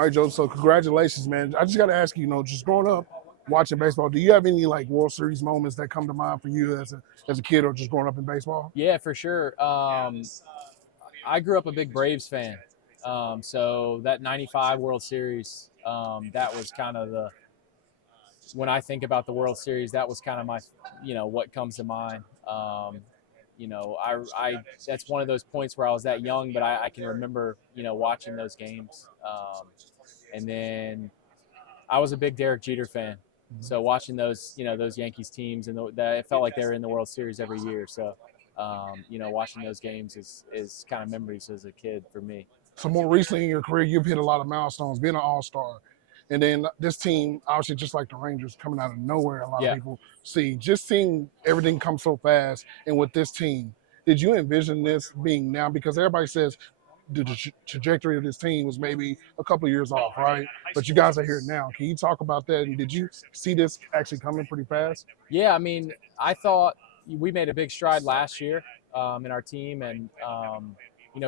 All right, Joe. So congratulations, man. I just got to ask you, just growing up watching baseball, do you have any like World Series moments that come to mind for you as a kid or just growing up in baseball? Yeah, for sure. I grew up a big Braves fan. So that 95 World Series, that was kind of when I think about the World Series, that was kind of what comes to mind. That's one of those points where I was that young, but I can remember, watching those games. And then I was a big Derek Jeter fan. So watching those Yankees teams, and it felt like they were in the World Series every year. So, watching those games is kind of memories as a kid for me. So more recently in your career, you've hit a lot of milestones, being an All-Star, and then this team, obviously, just like the Rangers, coming out of nowhere. A lot of Yeah. people see just seeing everything come so fast, and with this team, did you envision this being now? Because everybody says the trajectory of this team was maybe a couple of years off, right? But you guys are here now. Can you talk about that? And did you see this actually coming pretty fast? Yeah, I mean, I thought we made a big stride last year in our team, and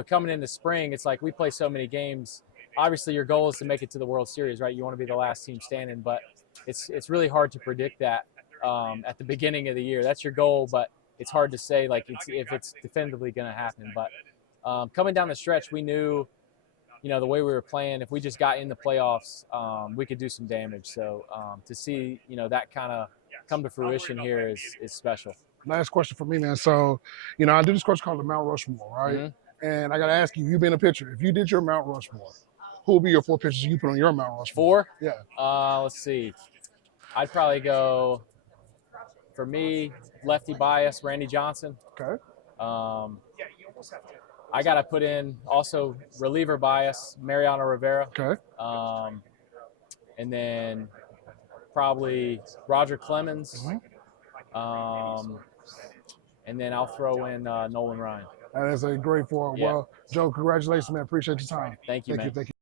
coming into spring, it's like we play so many games. Obviously, your goal is to make it to the World Series, right? You want to be the last team standing, but it's really hard to predict that at the beginning of the year. That's your goal, but it's hard to say like if it's definitively going to happen. But coming down the stretch, we knew, the way we were playing, if we just got in the playoffs, we could do some damage. So to see, that kind of come to fruition here is special. Last question for me, man. So, I do this question called the Mount Rushmore, right? Mm-hmm. And I got to ask you, you've been a pitcher. If you did your Mount Rushmore, who would be your 4 pitchers you put on your Mount Rushmore? 4? Yeah. Let's see. I'd probably go, for me, lefty bias, Randy Johnson. Okay. I got to put in also reliever bias, Mariano Rivera. Okay. And then probably Roger Clemens. Mm-hmm. And then I'll throw in Nolan Ryan. That is a great 4. Yeah. Well, Joe, congratulations, man. Appreciate your time. Thank you, man. Thank you.